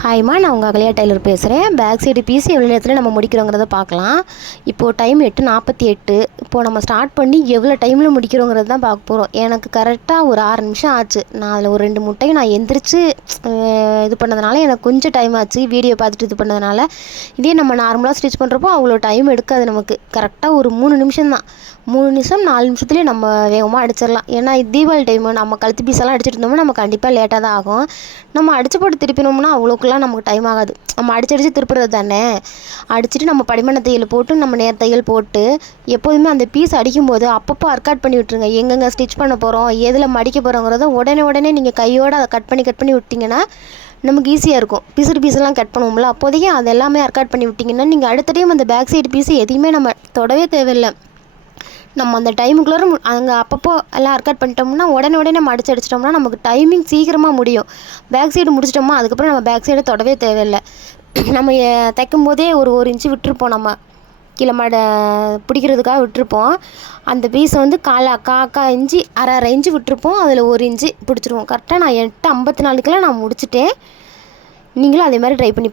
ஹாய்மா, நான் உங்கள் அகலியா டெய்லர் பேசுகிறேன். பேக் சைடு பீஸ் எவ்வளோ நேரத்தில் நம்ம முடிக்கிறோங்கிறத பார்க்கலாம். இப்போது டைம் 8:48. இப்போது நம்ம ஸ்டார்ட் பண்ணி எவ்வளோ டைமில் முடிக்கிறோங்கிறது தான் பார்க்க போகிறோம். எனக்கு கரெக்டாக ஒரு 6 நிமிஷம் ஆச்சு. நான் அதில் ஒரு 2 முட்டையும் நான் எந்திரிச்சு இது பண்ணதுனால எனக்கு கொஞ்சம் டைம் ஆச்சு. வீடியோ பார்த்துட்டு இது பண்ணதுனால. இதே நம்ம நார்மலாக ஸ்டிச் பண்ணுறப்போ அவ்வளோ டைம் எடுக்காது நமக்கு. கரெக்டாக ஒரு 3 நிமிஷம் தான். 3 நிமிஷம் 4 நிமிஷத்துலேயே நம்ம வேகமாக அடிச்சிடலாம். ஏன்னா தீபாவளி டைமு நம்ம கழுத்து பீஸெல்லாம் அடிச்சுட்டு இருந்தோம்னா நம்ம கண்டிப்பாக லேட்டாக தான் ஆகும். நம்ம அடிச்சு போட்டு திருப்பினோம்னா அவ்வளோக்குலாம் நமக்கு டைம் ஆகாது. நம்ம அடிச்சு திருப்புறது தானே. அடிச்சுட்டு நம்ம படிமண்ண தையல் போட்டு நம்ம நேர் தையல் போட்டு எப்போதுமே அந்த பீஸ் அடிக்கும்போது அப்பப்போ அர்க்காட் பண்ணி விட்டுருங்க. எங்கெங்கே ஸ்டிச் பண்ண போகிறோம், எதில் மடிக்க போகிறோங்கிறத உடனே நீங்கள் கையோடு அதை கட் பண்ணி விட்டிங்கன்னா நமக்கு ஈஸியாக இருக்கும். பீஸெல்லாம் கட் பண்ணுவோம்ல, அப்போதைக்கு அது எல்லாமே அர்க்காட் பண்ணி விட்டிங்கன்னா நீங்கள் அடுத்த டைம் அந்த பேக் சைடு பீஸு எதையுமே நம்ம தொடவே தேவையில்லை. நம்ம அந்த டைமுக்குள்ளே அங்கே அப்பப்போ எல்லாம் அர்க்காட் பண்ணிட்டோம்னா உடனே நம்ம அடிச்சிட்டோம்னா நமக்கு டைமிங் சீக்கிரமாக முடியும். பேக் சைடு முடிச்சிட்டோமா அதுக்கப்புறம் நம்ம பேக் சைடு தொடவே தேவையில்லை. நம்ம தைக்கும் போதே ஒரு இன்ச்சு விட்டுருப்போம். நம்ம கீழே பிடிக்கிறதுக்காக விட்டுருப்போம். அந்த பீஸை வந்து காக்கா இன்ச்சு அரை இன்ச்சு விட்டுருப்போம். அதில் 1 இன்ச்சு பிடிச்சிருவோம். கரெக்டாக நான் 8:54 நான் முடிச்சிட்டேன். நீங்களும் அதே மாதிரி ட்ரை பண்ணி